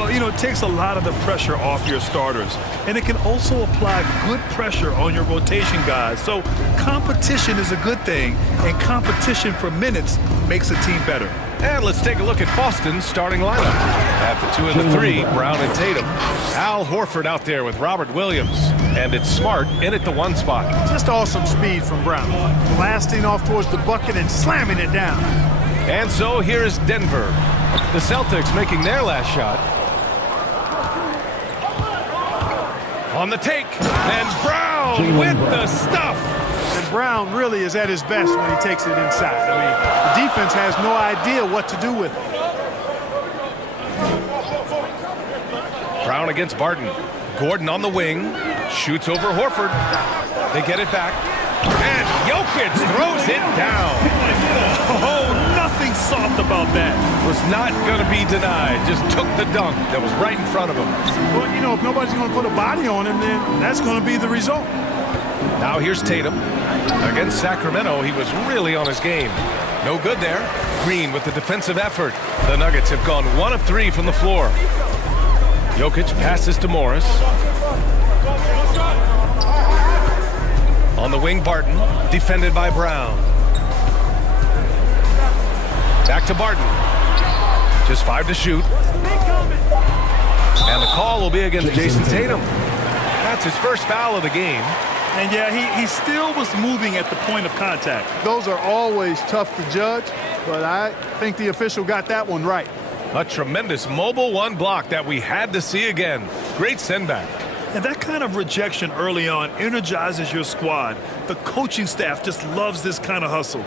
Well, it takes a lot of the pressure off your starters, and it can also apply good pressure on your rotation guys. So competition is a good thing, and competition for minutes makes a team better. And let's take a look at Boston's starting lineup. At the 2 and the 3, Brown and Tatum. Al Horford out there with Robert Williams. And it's Smart in at the 1 spot. Just awesome speed from Brown. Blasting off towards the bucket and slamming it down. And so here's Denver. The Celtics making their last shot. On the take. And Brown with the stuff. And Brown really is at his best when he takes it inside. I mean, the defense has no idea what to do with it. Brown against Barton. Gordon on the wing. Shoots over Horford. They get it back. And Jokic throws it down. Oh, nothing soft about that. Was not going to be denied. Just took the dunk that was right in front of him. Well, if nobody's going to put a body on him, then that's going to be the result. Now here's Tatum. Against Sacramento, he was really on his game. No good there. Green with the defensive effort. The Nuggets have gone 1 of 3 from the floor. Jokic passes to Morris. On the wing, Barton. Defended by Brown. Back to Barton. Just 5 to shoot. And the call will be against Jason Tatum. That's his first foul of the game. And yeah, he still was moving at the point of contact. Those are always tough to judge, but I think the official got that one right. A tremendous mobile 1 block that we had to see again. Great sendback. And that kind of rejection early on energizes your squad. The coaching staff just loves this kind of hustle.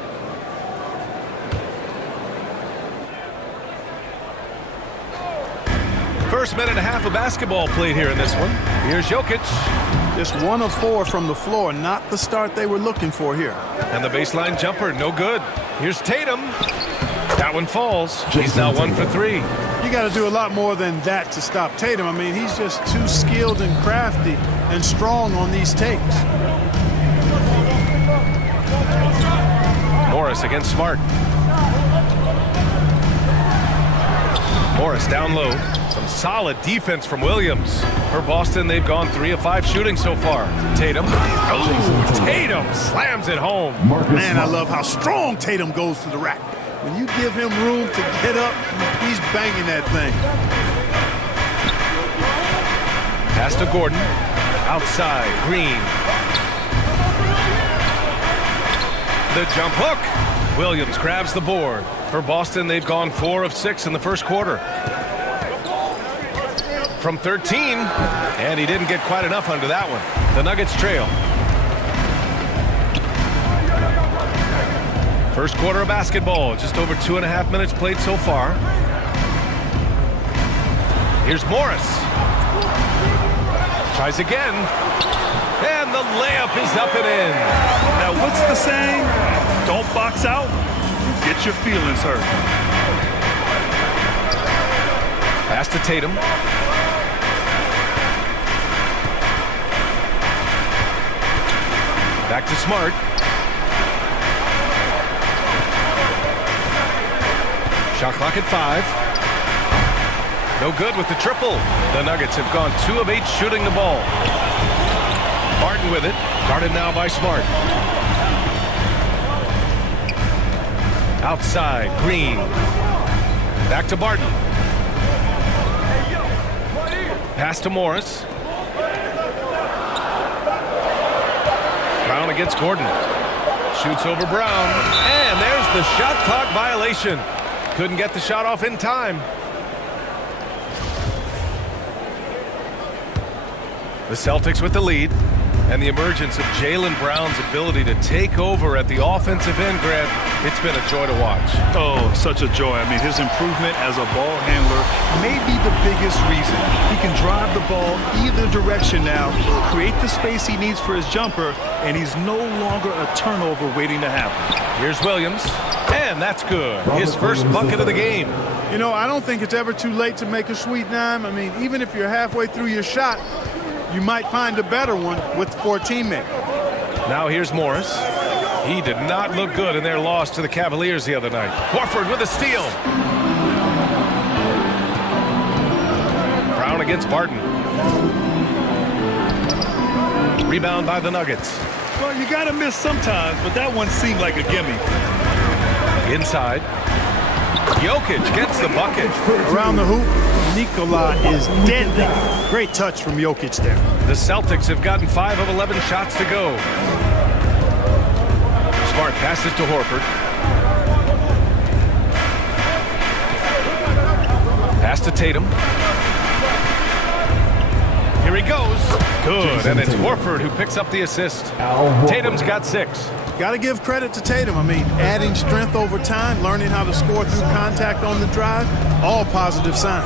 First minute and a half of basketball played here in this one. Here's Jokic. Just 1 of 4 from the floor, not the start they were looking for here. And the baseline jumper, no good. Here's Tatum. That one falls. He's now 1 for 3. You got to do a lot more than that to stop Tatum. I mean, he's just too skilled and crafty and strong on these takes. Morris against Smart. Morris down low. Some solid defense from Williams. For Boston, they've gone 3 of 5 shooting so far. Tatum. Oh, Tatum slams it home. Man, I love how strong Tatum goes to the rack. When you give him room to get up, he's banging that thing. Pass to Gordon. Outside, Green. The jump hook. Williams grabs the board. For Boston, they've gone 4 of 6 in the first quarter. From 13, and he didn't get quite enough under that one. The Nuggets trail. First quarter of basketball, just over 2.5 minutes played so far. Here's Morris. Tries again. And the layup is up and in. Now, what's the saying? Don't box out. Get your feelings hurt. Pass to Tatum. Back to Smart. Shot clock at 5. No good with the triple. The Nuggets have gone 2 of 8 shooting the ball. Barton with it. Guarded now by Smart. Outside, Green. Back to Barton. Pass to Morris. Brown against Gordon. Shoots over Brown. And there's the shot clock violation. Couldn't get the shot off in time. The Celtics with the lead. And the emergence of Jaylen Brown's ability to take over at the offensive end, Grant, it's been a joy to watch. Oh, such a joy. I mean, his improvement as a ball handler may be the biggest reason. He can drive the ball either direction now, create the space he needs for his jumper, and he's no longer a turnover waiting to happen. Here's Williams, and that's good. His first bucket of the game. You know, I don't think it's ever too late to make a sweet dime. I mean, even if you're halfway through your shot, you might find a better one for a teammate. Now here's Morris. He did not look good in their loss to the Cavaliers the other night. Horford with a steal. against Barton. Rebound by the Nuggets. Well, you got to miss sometimes, but that one seemed like a gimme. Inside. Jokic gets the bucket. Around the hoop, Nikola is deadly. Great touch from Jokic there. The Celtics have gotten 5 of 11 shots to go. Smart passes to Horford. Pass to Tatum. Here he goes. Good, and it's Horford who picks up the assist. Tatum's got 6. Got to give credit to Tatum. I mean, adding strength over time, learning how to score through contact on the drive, all positive signs.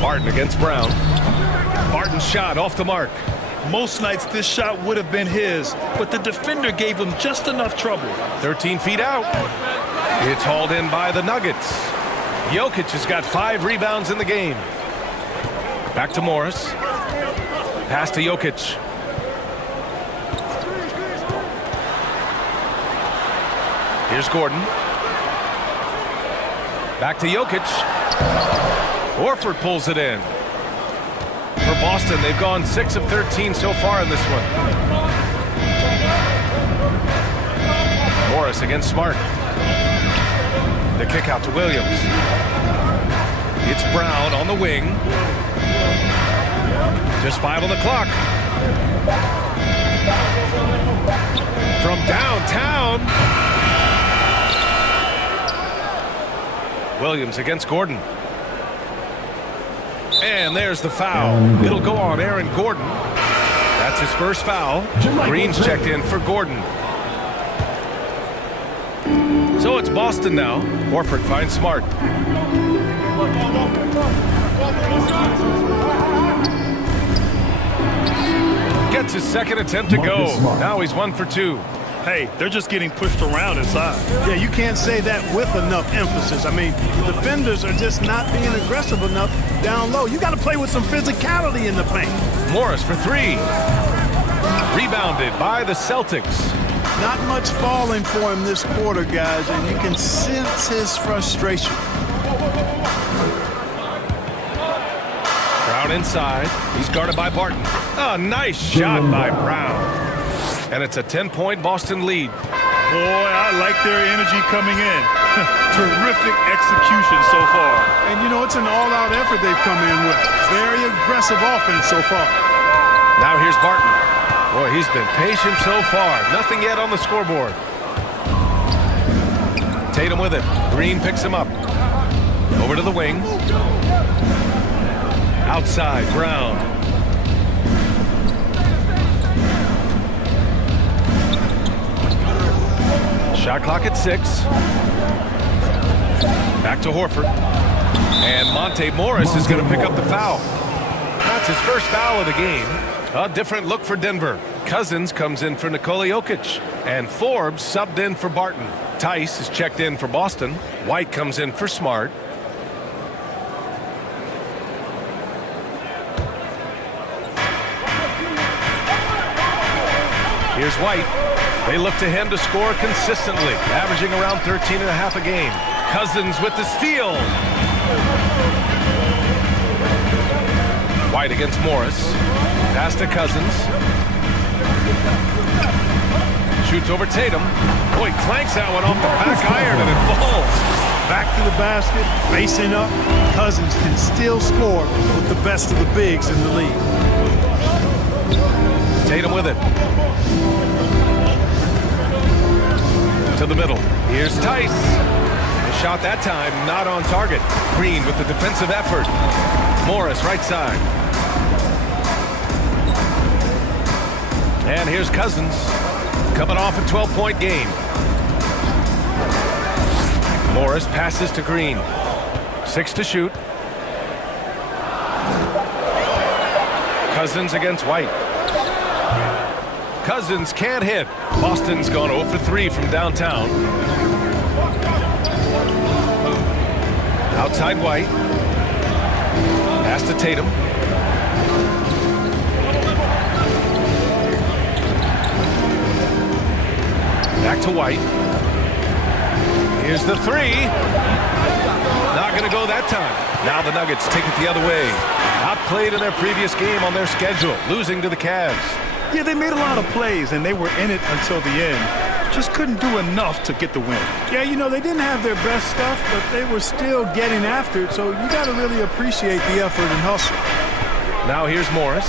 Barton against Brown. Barton's shot off the mark. Most nights this shot would have been his, but the defender gave him just enough trouble. 13 feet out. It's hauled in by the Nuggets. Jokic has got 5 rebounds in the game. Back to Morris. Pass to Jokic. Here's Gordon. Back to Jokic. Horford pulls it in. For Boston, they've gone 6 of 13 so far in this one. Morris against Smart. The kick out to Williams. It's Brown on the wing. Just 5 on the clock. From downtown. Williams against Gordon. And there's the foul. It'll go on Aaron Gordon. That's his first foul. Green's checked in for Gordon. So it's Boston now. Horford finds Smart. Gets his second attempt to go. Now he's 1 for 2. Hey, they're just getting pushed around inside. Yeah, you can't say that with enough emphasis. I mean, defenders are just not being aggressive enough down low. You got to play with some physicality in the paint. Morris for 3. Rebounded by the Celtics. Not much falling for him this quarter, guys, and you can sense his frustration. Brown inside. He's guarded by Barton. A nice shot by Brown. And it's a 10-point Boston lead. Boy, I like their energy coming in. Terrific execution so far. And, you know, it's an all-out effort they've come in with. Very aggressive offense so far. Now here's Barton. Boy, he's been patient so far. Nothing yet on the scoreboard. Tatum with it. Green picks him up. Over to the wing. Outside, Brown. Shot clock at 6. Back to Horford. And Monte Morris is going to pick up the foul. That's his first foul of the game. A different look for Denver. Cousins comes in for Nikola Jokic. And Forbes subbed in for Barton. Tice is checked in for Boston. White comes in for Smart. Here's White. They look to him to score consistently, averaging around 13.5 a game. Cousins with the steal. White against Morris. Pass to Cousins. Shoots over Tatum. Boy, clanks that one off the back iron and it falls. Back to the basket, facing up. Cousins can still score with the best of the bigs in the league. Tatum with it. To the middle. Here's Tice. The shot that time not on target. Green with the defensive effort. Morris right side. And here's Cousins coming off a 12-point game. Morris passes to Green. 6 to shoot. Cousins against White. Cousins can't hit. Boston's gone 0 for 3 from downtown. Outside White. Pass to Tatum. Back to White. Here's the 3. Not going to go that time. Now the Nuggets take it the other way. Outplayed in their previous game on their schedule, losing to the Cavs. Yeah, they made a lot of plays, and they were in it until the end. Just couldn't do enough to get the win. Yeah, you know, they didn't have their best stuff, but they were still getting after it, so you got to really appreciate the effort and hustle. Now here's Morris.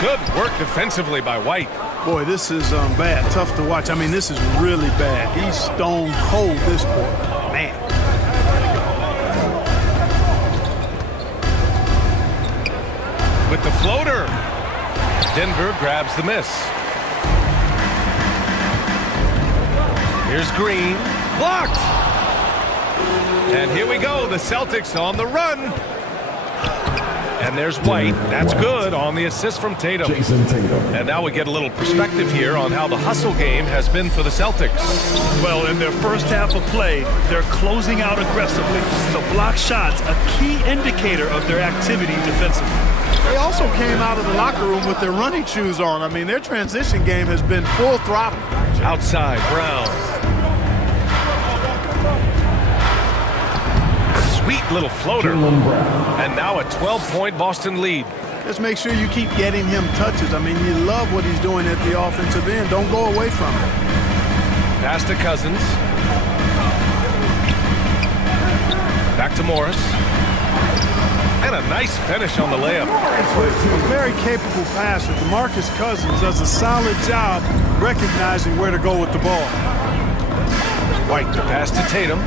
Good work defensively by White. Boy, this is bad. Tough to watch. I mean, this is really bad. He's stone cold this quarter. Man. With the floater. Denver grabs the miss. Here's Green. Blocked. And here we go. The Celtics on the run. And there's White. That's good on the assist from Tatum. And now we get a little perspective here on how the hustle game has been for the Celtics. Well, in their first half of play, they're closing out aggressively. The block shots, a key indicator of their activity defensively. They also came out of the locker room with their running shoes on. I mean, their transition game has been full throttle. Outside, Brown. Sweet little floater. And now a 12-point Boston lead. Just make sure you keep getting him touches. I mean, you love what he's doing at the offensive end. Don't go away from it. Pass to Cousins. Back to Morris. And a nice finish on the layup. A very capable passer. DeMarcus Cousins does a solid job recognizing where to go with the ball. White to pass to Tatum.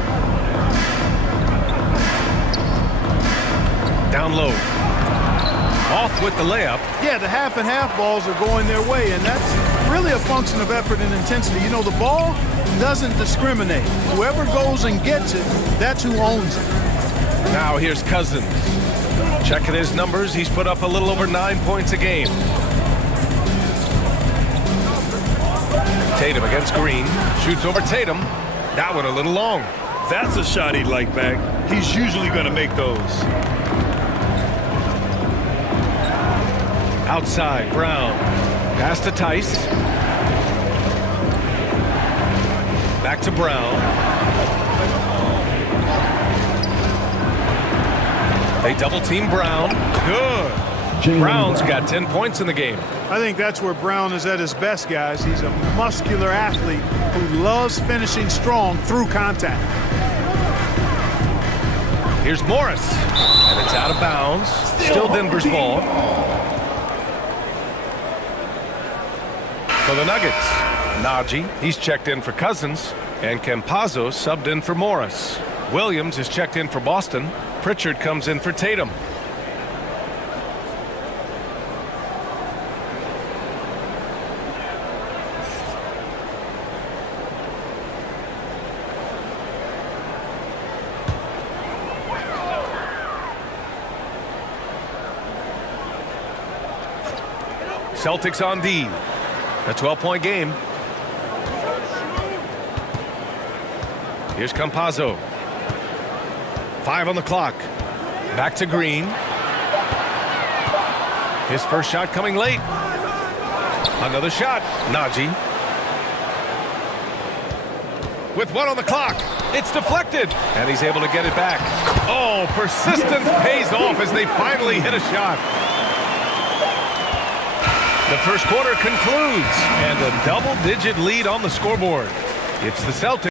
Down low. Off with the layup. Yeah, the half and half balls are going their way, and that's really a function of effort and intensity. You know, the ball doesn't discriminate. Whoever goes and gets it, that's who owns it. Now here's Cousins. Checking his numbers, he's put up a little over 9 points a game. Tatum against Green. Shoots over Tatum. That one a little long. That's a shot he'd like back. He's usually going to make those. Outside, Brown. Pass to Tice. Back to Brown. They double-team Brown. Good. Brown's got 10 points in the game. I think that's where Brown is at his best, guys. He's a muscular athlete who loves finishing strong through contact. Here's Morris. And it's out of bounds. Still Denver's ball. For the Nuggets, Najee, he's checked in for Cousins, and Campazzo subbed in for Morris. Williams is checked in for Boston. Pritchard comes in for Tatum. Celtics on D. A 12-point game. Here's Campazzo. 5 on the clock. Back to Green. His first shot coming late. Another shot. Najee. With 1 on the clock. It's deflected. And he's able to get it back. Oh, persistence pays off as they finally hit a shot. The first quarter concludes, and a double-digit lead on the scoreboard. It's the Celtics.